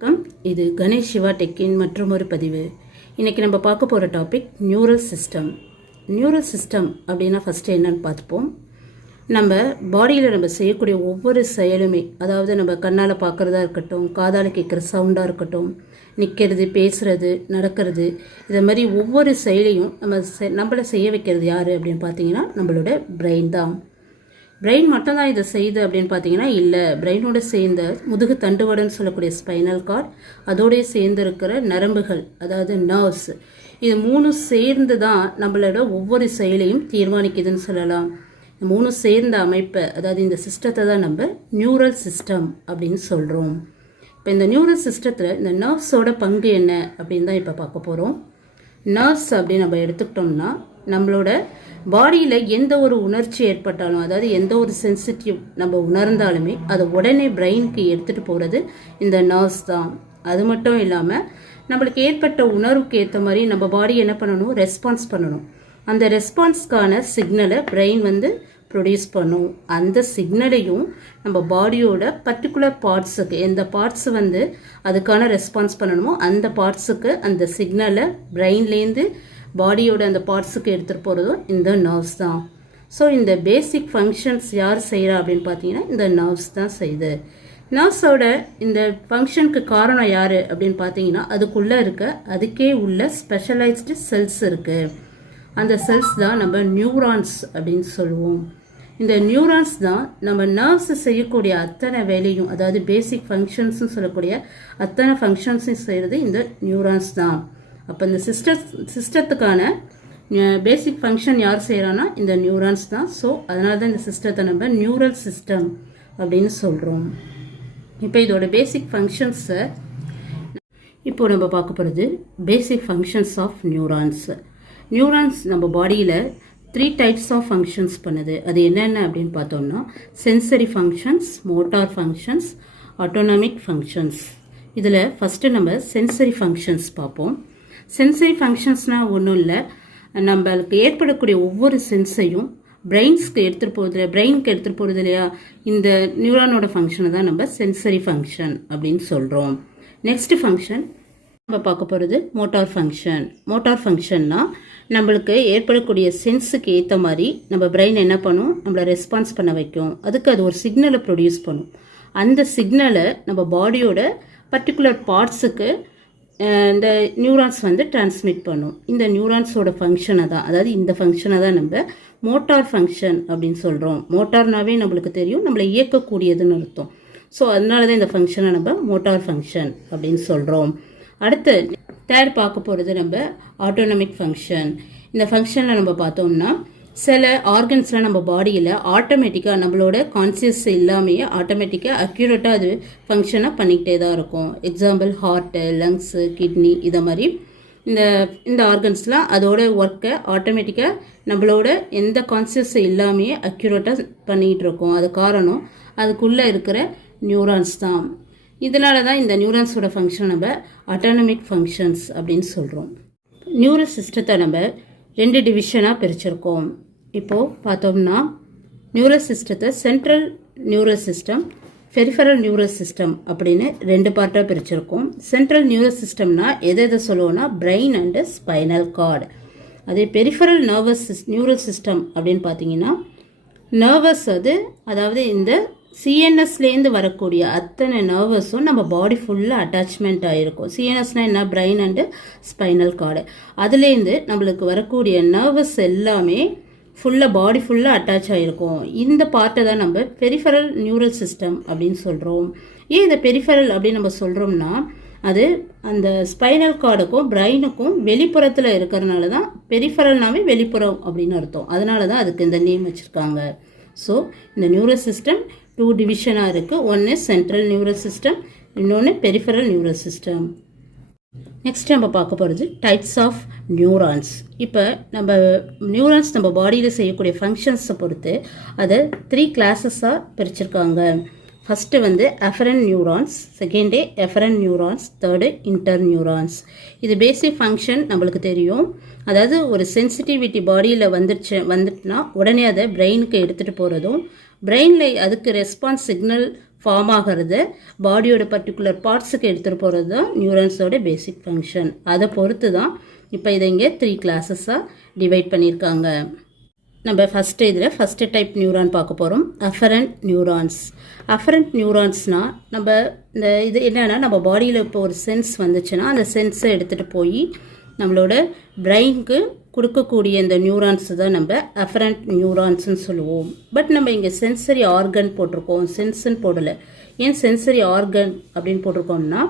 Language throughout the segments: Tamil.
வணக்கம். இது கணேஷ் சிவா டெக்கின் மற்றும் ஒரு பதிவு. இன்றைக்கி நம்ம பார்க்க போகிற topic neural system. Neural system அப்படின்னா ஃபஸ்ட்டு என்னன்னு பார்த்துப்போம். நம்ம பாடியில் நம்ம செய்யக்கூடிய ஒவ்வொரு செயலுமே, அதாவது நம்ம கண்ணால் பார்க்குறதா இருக்கட்டும், காதால் கேட்குற சவுண்டாக இருக்கட்டும், நிற்கிறது, பேசுகிறது, நடக்கிறது, இதை மாதிரி ஒவ்வொரு செயலையும் நம்மளை செய்ய வைக்கிறது யார் அப்படின்னு பார்த்தீங்கன்னா நம்மளோட பிரெயின் தான். பிரெயின் மட்டும்தான் இதை செய்யுது அப்படின்னு பார்த்தீங்கன்னா இல்லை. பிரெயினோட சேர்ந்த முதுகு தண்டுவடன்னு சொல்லக்கூடிய ஸ்பைனல் கார்டு, அதோடைய சேர்ந்து இருக்கிற நரம்புகள், அதாவது நர்வ்ஸ், இது மூணும் சேர்ந்து தான் நம்மளோட ஒவ்வொரு செயலையும் தீர்மானிக்குதுன்னு சொல்லலாம். இந்த மூணும் சேர்ந்த அமைப்பை, அதாவது இந்த சிஸ்டத்தை தான் நம்ம நியூரல் சிஸ்டம் அப்படின்னு சொல்கிறோம். இப்போ இந்த நியூரல் சிஸ்டத்தில் இந்த நர்வ்ஸோட பங்கு என்ன அப்படின்னு தான் இப்போ பார்க்க போகிறோம். நர்வ்ஸ் அப்படின்னு நம்ம எடுத்துக்கிட்டோம்னா நம்மளோட பாடியில் எந்த ஒரு உணர்ச்சி ஏற்பட்டாலும், அதாவது எந்த ஒரு சென்சிட்டிவ் நம்ம உணர்ந்தாலுமே அதை உடனே பிரெயினுக்கு எடுத்துகிட்டு போகிறது இந்த நர்வ்ஸ் தான். அது மட்டும் இல்லாமல் நம்மளுக்கு ஏற்பட்ட உணர்வுக்கு ஏற்ற மாதிரி நம்ம பாடி என்ன பண்ணணும், ரெஸ்பான்ஸ் பண்ணணும். அந்த ரெஸ்பான்ஸ்க்கான சிக்னலை பிரெயின் ப்ரொடியூஸ் பண்ணும். அந்த சிக்னலையும் நம்ம பாடியோட பர்டிகுலர் பார்ட்ஸுக்கு, எந்த பார்ட்ஸ் அதுக்கான ரெஸ்பான்ஸ் பண்ணணுமோ அந்த பார்ட்ஸுக்கு அந்த சிக்னலை பிரெயின்லேருந்து பாடியோட அந்த பார்ட்ஸுக்கு எடுத்துகிட்டு போகிறதும் இந்த நர்வ்ஸ் தான். ஸோ இந்த பேசிக் ஃபங்க்ஷன்ஸ் யார் செய்கிறா அப்படின்னு பார்த்தீங்கன்னா இந்த நர்வ்ஸ் தான் செய்யுது. நர்வ்ஸோட இந்த ஃபங்க்ஷனுக்கு காரணம் யார் அப்படின்னு பார்த்தீங்கன்னா அதுக்குள்ளே அதுக்கே உள்ள ஸ்பெஷலைஸ்டு செல்ஸ் இருக்குது. அந்த செல்ஸ் தான் நம்ம நியூரான்ஸ் அப்படின்னு சொல்லுவோம். இந்த நியூரான்ஸ் தான் நம்ம நர்வ்ஸ் செய்யக்கூடிய அத்தனை வேலையும், அதாவது பேசிக் ஃபங்க்ஷன்ஸ்னு சொல்லக்கூடிய அத்தனை ஃபங்க்ஷன்ஸையும் செய்கிறது இந்த நியூரான்ஸ் தான். அப்போ இந்த சிஸ்டத்துக்கான பேசிக் ஃபங்க்ஷன் யார் செய்கிறான்னா இந்த நியூரான்ஸ் தான். ஸோ அதனால தான் இந்த சிஸ்டத்தை நம்ம நியூரல் சிஸ்டம் அப்படின்னு சொல்கிறோம். இப்போ இதோட பேசிக் ஃபங்க்ஷன்ஸை இப்போ நம்ம பார்க்க போகிறது basic functions of neurons. Neurons நம்ம பாடியில் 3 டைப்ஸ் ஆஃப் ஃபங்க்ஷன்ஸ் பண்ணுது. அது என்னென்ன அப்படின்னு பார்த்தோம்னா sensory functions, motor functions, autonomic functions. இதில் ஃபஸ்ட்டு நம்ம சென்சரி ஃபங்க்ஷன்ஸ் பார்ப்போம். சென்சரி ஃபங்க்ஷன்ஸ்னால் ஒன்றும் இல்லை, நம்மளுக்கு ஏற்படக்கூடிய ஒவ்வொரு சென்ஸையும் பிரெயினுக்கு எடுத்துகிட்டு போகிறது இல்லையா, இந்த நியூரானோட ஃபங்க்ஷனை தான் நம்ம சென்சரி ஃபங்க்ஷன் அப்படின்னு சொல்கிறோம். நெக்ஸ்ட் ஃபங்க்ஷன் நம்ம பார்க்க போகிறது மோட்டார் ஃபங்க்ஷன். மோட்டார் ஃபங்க்ஷன்னா நம்மளுக்கு ஏற்படக்கூடிய சென்ஸுக்கு ஏற்ற மாதிரி நம்ம பிரெயின் என்ன பண்ணும், நம்மளை ரெஸ்பான்ஸ் பண்ண வைக்கும். அதுக்கு அது ஒரு சிக்னலை ப்ரொடியூஸ் பண்ணும். அந்த சிக்னலை நம்ம பாடியோட பர்டிகுலர் பார்ட்ஸுக்கு இந்த நியூரான்ஸ் டிரான்ஸ்மிட் பண்ணும். இந்த நியூரான்ஸோட ஃபங்க்ஷனை தான், அதாவது இந்த ஃபங்க்ஷனை தான் நம்ம மோட்டார் ஃபங்க்ஷன் அப்படின்னு சொல்கிறோம். மோட்டார்னாவே நம்மளுக்கு தெரியும், நம்மளை இயக்கக்கூடியதுன்னு அர்த்தம். ஸோ அதனால தான் இந்த ஃபங்க்ஷனை நம்ம மோட்டார் ஃபங்க்ஷன் அப்படின்னு சொல்கிறோம். அடுத்து தேர்ட் பார்க்க போகிறது நம்ம ஆட்டோனமிக் ஃபங்க்ஷன். இந்த ஃபங்க்ஷனில் நம்ம பார்த்தோம்னா சில ஆர்கன்ஸ்லாம் நம்ம பாடியில் ஆட்டோமேட்டிக்காக நம்மளோட கான்சியஸ் இல்லாமையே ஆட்டோமேட்டிக்காக அக்யூரேட்டாக அது ஃபங்க்ஷனாக பண்ணிக்கிட்டே தான் இருக்கும். எக்ஸாம்பிள் ஹார்ட்டு, லங்ஸு, கிட்னி, இதை மாதிரி இந்த ஆர்கன்ஸ்லாம் அதோட ஒர்க்கை ஆட்டோமேட்டிக்காக நம்மளோட எந்த கான்சியஸ் இல்லாமையே அக்யூரேட்டாக பண்ணிகிட்டு இருக்கோம். அது காரணம் அதுக்குள்ளே இருக்கிற நியூரான்ஸ் தான். இதனால தான் இந்த நியூரான்ஸோட ஃபங்க்ஷன் நம்ம ஆட்டோனமிக் ஃபங்க்ஷன்ஸ் அப்படின்னு சொல்கிறோம். நியூரல் சிஸ்டத்தை நம்ம 2 டிவிஷனாக பிரிச்சிருக்கோம். இப்போது பார்த்தோம்னா நியூரல் சிஸ்டத்தை central neural system, peripheral neural system அப்படின்னு 2 பார்ட்டாக பிரிச்சிருக்கோம். சென்ட்ரல் நியூரல் சிஸ்டம்னா எதை சொல்லுவோம்னா பிரெயின் அண்டு ஸ்பைனல் கார்டு. அதே பெரிஃபரல் நியூரல் சிஸ்டம் அப்படின்னு பார்த்தீங்கன்னா நர்வஸ், அதாவது இந்த சிஎன்எஸ்லேருந்து வரக்கூடிய அத்தனை நர்வஸும் நம்ம பாடி ஃபுல்லாக அட்டாச்மெண்ட் ஆகிருக்கும். சிஎன்எஸ்னால் என்ன, பிரெயின் அண்டு ஸ்பைனல் கார்டு. அதுலேருந்து நம்மளுக்கு வரக்கூடிய நர்வஸ் எல்லாமே ஃபுல்லாக பாடி ஃபுல்லாக அட்டாச் ஆகிருக்கும். இந்த பார்ட்டை தான் நம்ம பெரிஃபரல் நியூரல் சிஸ்டம் அப்படின்னு சொல்கிறோம். ஏன் இந்த பெரிஃபரல் அப்படின்னு நம்ம சொல்கிறோம்னா அது அந்த ஸ்பைனல் கார்டுக்கும் பிரெயினுக்கும் வெளிப்புறத்தில் இருக்கிறதுனால தான் பெரிஃபரல்னாவே வெளிப்புறம் அப்படின்னு அர்த்தம். அதனால தான் அதுக்கு இந்த நேம் வச்சுருக்காங்க. ஸோ இந்த நியூரல் சிஸ்டம் 2 டிவிஷனாக இருக்குது. ஒன்று சென்ட்ரல் நியூரல் சிஸ்டம், இன்னொன்று பெரிஃபரல் நியூரல் சிஸ்டம். நெக்ஸ்ட் நம்ம பார்க்க போகிறது டைப்ஸ் ஆஃப் நியூரான்ஸ். இப்போ நம்ம நியூரான்ஸ் நம்ம பாடியில் செய்யக்கூடிய ஃபங்க்ஷன்ஸை பொறுத்து அதை 3 கிளாஸஸாக பிரிச்சிருக்காங்க. First afferent neurons, second afferent neurons, third interneurons. இது பேசிக் ஃபங்க்ஷன் நம்மளுக்கு தெரியும். அதாவது ஒரு சென்சிட்டிவிட்டி பாடியில் வந்துட்டுனா உடனே அதை பிரெயினுக்கு எடுத்துகிட்டு போகிறதும், பிரெயினில் அதுக்கு ரெஸ்பான்ஸ் சிக்னல் ஃபார்ம் ஆகிறது பாடியோட பர்டிகுலர் பார்ட்ஸுக்கு எடுத்துகிட்டு போகிறது தான் நியூரான்ஸோட பேசிக் ஃபங்க்ஷன். அதை பொறுத்து தான் இப்போ இதை இங்கே 3 கிளாஸஸாக டிவைட் பண்ணியிருக்காங்க. நம்ம ஃபஸ்ட்டு டைப் நியூரான் பார்க்க போகிறோம், அஃபரண்ட் நியூரான்ஸ். அஃபரண்ட் நியூரான்ஸ்னால் நம்ம இது என்னென்னா நம்ம பாடியில் இப்போ ஒரு சென்ஸ் வந்துச்சுன்னா அந்த சென்ஸை எடுத்துகிட்டு போய் நம்மளோட பிரெயினுக்கு கொடுக்கக்கூடிய இந்த நியூரான்ஸ் தான் நம்ம அஃபரண்ட் நியூரான்ஸ்னு சொல்லுவோம். பட் நம்ம இங்கே சென்சரி ஆர்கன் போட்டிருக்கோம், சென்ஸ்ன்னு போடலை. ஏன் சென்சரி ஆர்கன் அப்படின்னு போட்டிருக்கோம்னா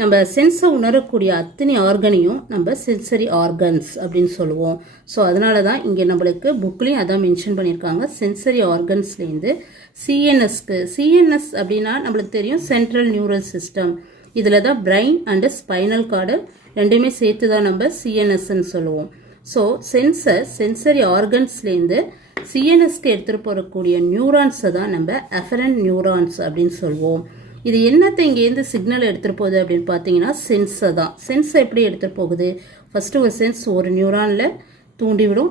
நம்ம சென்ஸை உணரக்கூடிய அத்தனை ஆர்கனையும் நம்ம சென்சரி ஆர்கன்ஸ் அப்படின்னு சொல்லுவோம். ஸோ அதனால தான் இங்கே நம்மளுக்கு புக்லேயும் அதான் மென்ஷன் பண்ணியிருக்காங்க. சென்சரி ஆர்கன்ஸ்லேருந்து சிஎன்எஸ் அப்படின்னா நம்மளுக்கு தெரியும் சென்ட்ரல் நியூரல் சிஸ்டம். இதில் தான் பிரெயின் அண்டு ஸ்பைனல் கார்டு ரெண்டுமே சேர்த்து தான் நம்ம சிஎன்எஸ்ன்னு சொல்லுவோம். ஸோ சென்சரி ஆர்கன்ஸ்லேருந்து சிஎன்எஸ்க்கு எடுத்துகிட்டு போகக்கூடிய நியூரான்ஸை தான் நம்ம அஃபரண்ட் நியூரான்ஸ் அப்படின்னு சொல்லுவோம். இது என்னத்தை இங்கேருந்து சிக்னல் எடுத்துகிட்டு போகுது அப்படின்னு பார்த்தீங்கன்னா சென்ஸை தான். சென்ஸை எப்படி எடுத்துகிட்டு போகுது? ஃபஸ்ட்டு ஒரு சென்ஸ் ஒரு நியூரானில் தூண்டிவிடும்,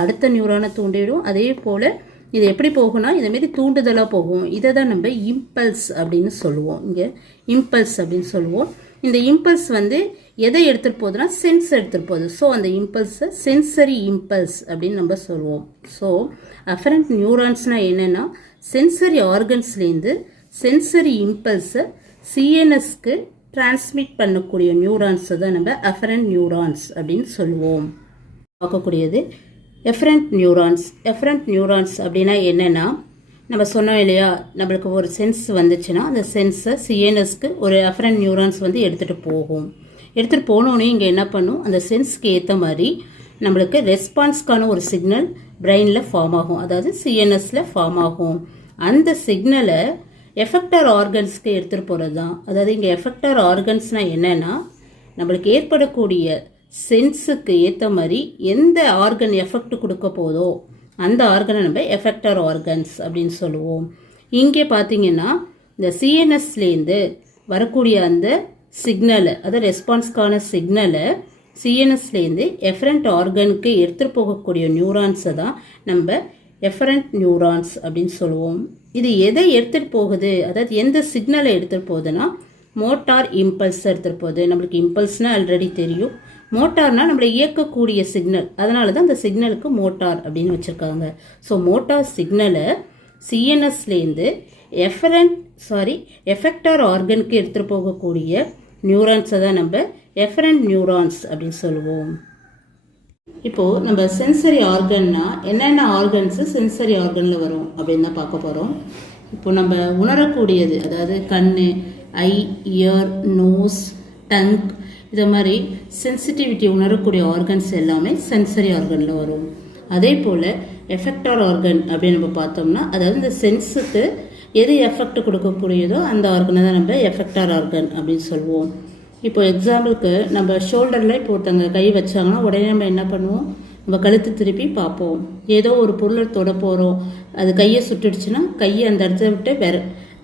அடுத்த நியூரானை தூண்டிவிடும். அதே போல் இது எப்படி போகும்னா இதேமாரி தூண்டுதலாக போகும். இதை தான் நம்ம இம்பல்ஸ் அப்படின்னு சொல்லுவோம். இங்கே இம்பல்ஸ் அப்படின்னு சொல்லுவோம். இந்த இம்பல்ஸ் எதை எடுத்துகிட்டு போகுதுன்னா சென்ஸ் எடுத்துகிட்டு போகுது. ஸோ அந்த இம்பல்ஸை சென்சரி இம்பல்ஸ் அப்படின்னு நம்ம சொல்லுவோம். ஸோ அஃபரண்ட் நியூரான்ஸ்னால் என்னென்னா சென்சரி ஆர்கன்ஸ்லேருந்து சென்சரி இம்பல்ஸை சிஎன்எஸ்க்கு டிரான்ஸ்மிட் பண்ணக்கூடிய நியூரான்ஸை தான் நம்ம அஃபரண்ட் நியூரான்ஸ் அப்படின்னு சொல்லுவோம். பார்க்கக்கூடியது எஃபரண்ட் நியூரான்ஸ். எஃபரண்ட் நியூரான்ஸ் அப்படின்னா என்னென்னா நம்ம சொன்னோம் இல்லையா, நம்மளுக்கு ஒரு சென்ஸ் வந்துச்சுன்னா அந்த சென்ஸை சிஎன்எஸ்க்கு ஒரு அஃபரண்ட் நியூரான்ஸ் எடுத்துகிட்டு போகும். எடுத்துகிட்டு போனோடனே இங்கே என்ன பண்ணும், அந்த சென்ஸ்க்கு ஏற்ற மாதிரி நம்மளுக்கு ரெஸ்பான்ஸ்க்கான ஒரு சிக்னல் பிரெயினில் ஃபார்ம் ஆகும், அதாவது சிஎன்எஸில் ஃபார்ம் ஆகும். அந்த சிக்னலை எஃபெக்டர் ஆர்கன்ஸ்க்கு எடுத்துகிட்டு போகிறது தான். அதாவது இங்கே எஃபெக்டர் ஆர்கன்ஸ்னால் என்னென்னா நம்மளுக்கு ஏற்படக்கூடிய சென்ஸுக்கு ஏற்ற மாதிரி எந்த ஆர்கன் எஃபெக்ட் கொடுக்க போதோ அந்த ஆர்கனை நம்ம எஃபெக்டர் ஆர்கன்ஸ் அப்படின்னு சொல்லுவோம். இங்கே பார்த்தீங்கன்னா இந்த சிஎன்எஸ்லேருந்து வரக்கூடிய அந்த சிக்னலை, அதாவது ரெஸ்பான்ஸ்க்கான சிக்னலை சிஎன்எஸ்லேருந்து எஃபரண்ட் ஆர்கனுக்கு எடுத்துகிட்டு போகக்கூடிய நியூரான்ஸை தான் நம்ம எஃபரண்ட் நியூரான்ஸ் அப்படின்னு சொல்லுவோம். இது எதை எடுத்துகிட்டு போகுது, அதாவது எந்த சிக்னலை எடுத்துகிட்டு போகுதுன்னா மோட்டார் இம்பல்ஸ் எடுத்துகிட்டு போகுது. நம்மளுக்கு இம்பல்ஸ்னால் ஆல்ரெடி தெரியும். மோட்டார்னால் நம்மளை இயக்கக்கூடிய சிக்னல், அதனால தான் அந்த சிக்னலுக்கு மோட்டார் அப்படின்னு வச்சுருக்காங்க. ஸோ மோட்டார் சிக்னலை சிஎன்எஸ்லேருந்து எஃபெக்டர் ஆர்கனுக்கு எடுத்துகிட்டு போகக்கூடிய நியூரான்ஸை தான் நம்ம எஃபரண்ட் நியூரான்ஸ் அப்படின்னு சொல்லுவோம். இப்போது நம்ம சென்சரி ஆர்கன்னா என்னென்ன ஆர்கன்ஸு சென்சரி ஆர்கனில் வரும் அப்படின்னு தான் பார்க்க போகிறோம். இப்போ நம்ம உணரக்கூடியது, அதாவது கண், ஐ, இயர், நோஸ், டங், இதை மாதிரி சென்சிட்டிவிட்டி உணரக்கூடிய ஆர்கன்ஸ் எல்லாமே சென்சரி ஆர்கனில் வரும். அதே போல் எஃபெக்டர் ஆர்கன் அப்படின்னு நம்ம பார்த்தோம்னா, அதாவது இந்த சென்ஸுக்கு எது எஃபெக்ட் கொடுக்கக்கூடியதோ அந்த ஆர்கனை தான் நம்ம எஃபெக்டர் ஆர்கன் அப்படின்னு சொல்லுவோம். இப்போ எக்ஸாம்பிளுக்கு நம்ம ஷோல்டரில் இப்போ ஒருத்தங்க கை வச்சாங்கன்னா உடனே நம்ம என்ன பண்ணுவோம், நம்ம கழுத்து திருப்பி பார்ப்போம். ஏதோ ஒரு பொருளை தொட போகிறோம், அது கையை சுட்டுடுச்சுன்னா கையை அந்த இடத்துல விட்டு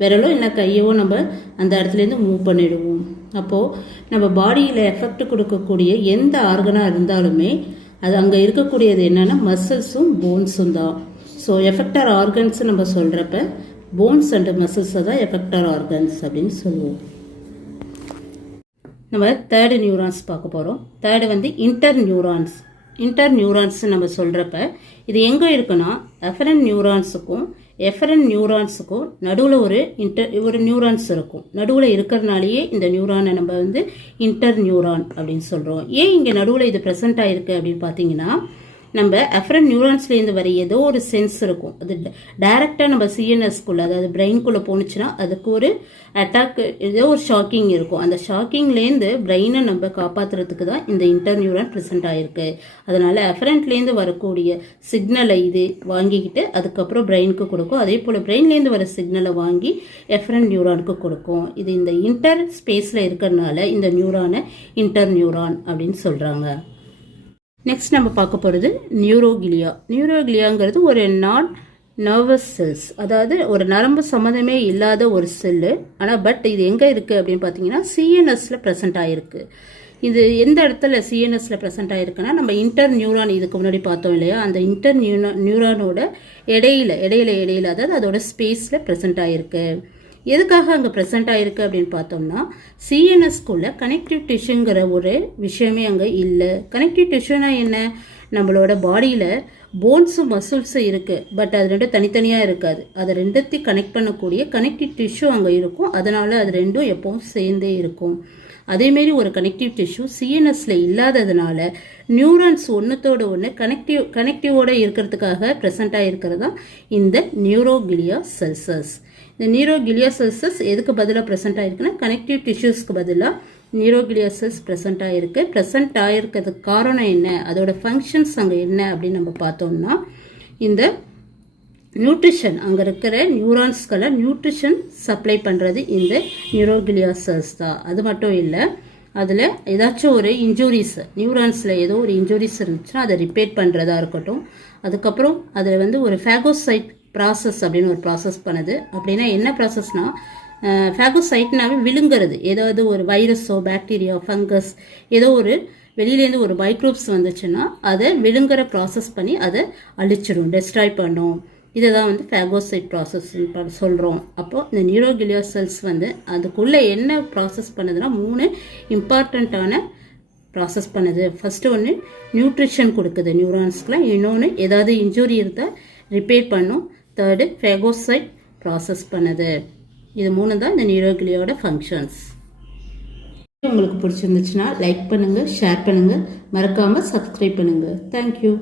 விரலோ இல்லை கையவோ நம்ம அந்த இடத்துலேருந்து மூவ் பண்ணிடுவோம். அப்போது நம்ம பாடியில் எஃபெக்ட் கொடுக்கக்கூடிய எந்த ஆர்கனாக இருந்தாலுமே அது அங்கே இருக்கக்கூடியது என்னென்னா மசில்ஸும் போன்ஸும் தான். ஸோ எஃபெக்டர் ஆர்கன்ஸ் நம்ம சொல்கிறப்ப போன்ஸ் அண்ட் மசில்ஸை தான் எஃபெக்டர் ஆர்கன்ஸ் அப்படின்னு சொல்லுவோம். நம்ம தேர்டு நியூரான்ஸ் பார்க்க போகிறோம். தேர்டு இன்டர் நியூரான்ஸ் நம்ம சொல்கிறப்ப இது எங்கே இருக்குன்னா எஃபரண்ட் நியூரான்ஸுக்கும் நடுவில் ஒரு நியூரான்ஸ் இருக்கும். நடுவில் இருக்கிறதுனாலேயே இந்த நியூரானை நம்ம இன்டர் நியூரான் அப்படின்னு சொல்கிறோம். ஏன் இங்கே நடுவில் இது ப்ரெசென்ட் ஆகிருக்கு அப்படின்னு பார்த்தீங்கன்னா, நம்ம எஃபரண்ட் நியூரான்ஸ்லேருந்து வர ஏதோ ஒரு சென்ஸ் இருக்கும், அது டைரெக்டாக நம்ம சிஎன்எஸ்குள்ளே, அதாவது பிரெயின்குள்ளே போணுச்சுன்னா அதுக்கு ஒரு அட்டாக், ஏதோ ஒரு ஷாக்கிங் இருக்கும். அந்த ஷாக்கிங்லேருந்து பிரெயினை நம்ம காப்பாற்றுறதுக்கு தான் இந்த இன்டர் நியூரான் ப்ரெசென்ட் ஆகிருக்கு. அதனால் எஃபரண்ட்லேருந்து வரக்கூடிய சிக்னலை இது வாங்கிக்கிட்டு அதுக்கப்புறம் பிரெயினுக்கு கொடுக்கும். அதே போல் பிரெயின்லேருந்து வர சிக்னலை வாங்கி எஃபரண்ட் நியூரானுக்கு கொடுக்கும். இது இந்த இன்டர் ஸ்பேஸில் இருக்கிறதுனால இந்த நியூரானை இன்டர் நியூரான் அப்படின்னு சொல்கிறாங்க. நெக்ஸ்ட் நம்ம பார்க்க போகிறது நியூரோகிலியாங்கிறது ஒரு நான் நர்வஸ் செல்ஸ், அதாவது ஒரு நரம்பு சம்மந்தமே இல்லாத ஒரு செல்லு. ஆனால் பட் இது எங்கே இருக்குது அப்படின்னு பார்த்தீங்கன்னா சிஎன்எஸில் ப்ரெசென்ட் ஆகிருக்கு. இது எந்த இடத்துல சிஎன்எஸில் ப்ரெசென்ட் ஆகிருக்குன்னா, நம்ம இன்டர் நியூரான் இதுக்கு முன்னாடி பார்த்தோம் இல்லையா, அந்த இன்டர் நியூரானோட இடையில அதாவது அதோட ஸ்பேஸில் ப்ரெசென்ட் ஆகிருக்கு. எதுக்காக அங்கே ப்ரெசென்ட் ஆகிருக்கு அப்படின்னு பார்த்தோம்னா சிஎன்எஸ்குள்ளே கனெக்டிவ் டிஷ்யூங்கிற ஒரு விஷயமே அங்கே இல்லை. கனெக்டிவ் டிஷ்யூனா என்ன? நம்மளோட பாடியில் போன்ஸும் மசில்ஸும் இருக்குது, பட் அது ரெண்டும் தனித்தனியாக இருக்காது. அதை ரெண்டுத்தையும் கனெக்ட் பண்ணக்கூடிய கனெக்டிவ் டிஷ்யூ அங்கே இருக்கும். அதனால் அது ரெண்டும் எப்பவும் சேர்ந்தே இருக்கும். அதேமாரி ஒரு கனெக்டிவ் டிஷ்யூ சிஎன்எஸ்ல இல்லாததுனால நியூரான்ஸ் ஒன்றுத்தோட ஒன்று கனெக்டிவோட இருக்கிறதுக்காக ப்ரெசென்ட் இருக்கிறதா இந்த நியூரோகிலியா செல்சஸ். இந்த நியூரோகிலியா செல்சஸ் எதுக்கு பதிலாக ப்ரெசென்ட் ஆகிருக்குன்னா கனெக்டிவ் டிஷ்யூஸ்க்கு பதிலாக நியூரோகிலியா செல்ஸ் ப்ரெசென்ட் ஆகிருக்கு. ப்ரெசென்ட் ஆகிருக்கிறதுக்கு காரணம் என்ன, அதோட ஃபங்க்ஷன்ஸ் அங்கே என்ன அப்படின்னு நம்ம பார்த்தோம்னா இந்த நியூட்ரிஷன், அங்கே இருக்கிற நியூரான்ஸ்களை நியூட்ரிஷன் சப்ளை பண்ணுறது இந்த நியூரோகிலியா செல்ஸ் தான். அது மட்டும் இல்லை, அதில் ஏதாச்சும் ஒரு இன்ஜுரிஸ், நியூரான்ஸில் ஏதோ ஒரு இன்ஜுரிஸ் இருந்துச்சுன்னா அதை ரிப்பேர் பண்ணுறதா இருக்கட்டும். அதுக்கப்புறம் அதில் ஒரு ஃபேகோசைட் ப்ராசஸ் அப்படின்னு ஒரு ப்ராசஸ் பண்ணுது. அப்படின்னா என்ன ப்ராசஸ்னால் ஃபேகோசைட்னாவே விழுங்குறது. ஏதாவது ஒரு வைரஸோ பாக்டீரியா ஃபங்கஸ் ஏதோ ஒரு வெளியிலேருந்து ஒரு மைக்ரோப்ஸ் வந்துச்சுன்னா அதை விழுங்குற ப்ராசஸ் பண்ணி அதை அழிச்சிடும், டெஸ்ட்ராய் பண்ணும். இதை தான் ஃபேகோசைட் ப்ராசஸ் சொல்கிறோம். அப்போது இந்த நியூரோகிலியா செல்ஸ் அதுக்குள்ளே என்ன ப்ராசஸ் பண்ணுதுன்னா 3 இம்பார்ட்டண்ட்டான ப்ராசஸ் பண்ணுது. ஃபஸ்ட்டு ஒன்று நியூட்ரிஷன் கொடுக்குது நியூரான்ஸ்க்குலாம், இன்னொன்று ஏதாவது இன்ஜுரி இருந்தால் ரிப்பேர் பண்ணும், தேர்டு ஃபேகோசைட் ப்ராசஸ் பண்ணுது. இது 3 தான் இந்த நியூரோகிலியோட ஃபங்க்ஷன்ஸ். உங்களுக்கு பிடிச்சிருந்துச்சுன்னா லைக் பண்ணுங்கள், ஷேர் பண்ணுங்கள், மறக்காமல் சப்ஸ்கிரைப் பண்ணுங்கள். தேங்க்யூ.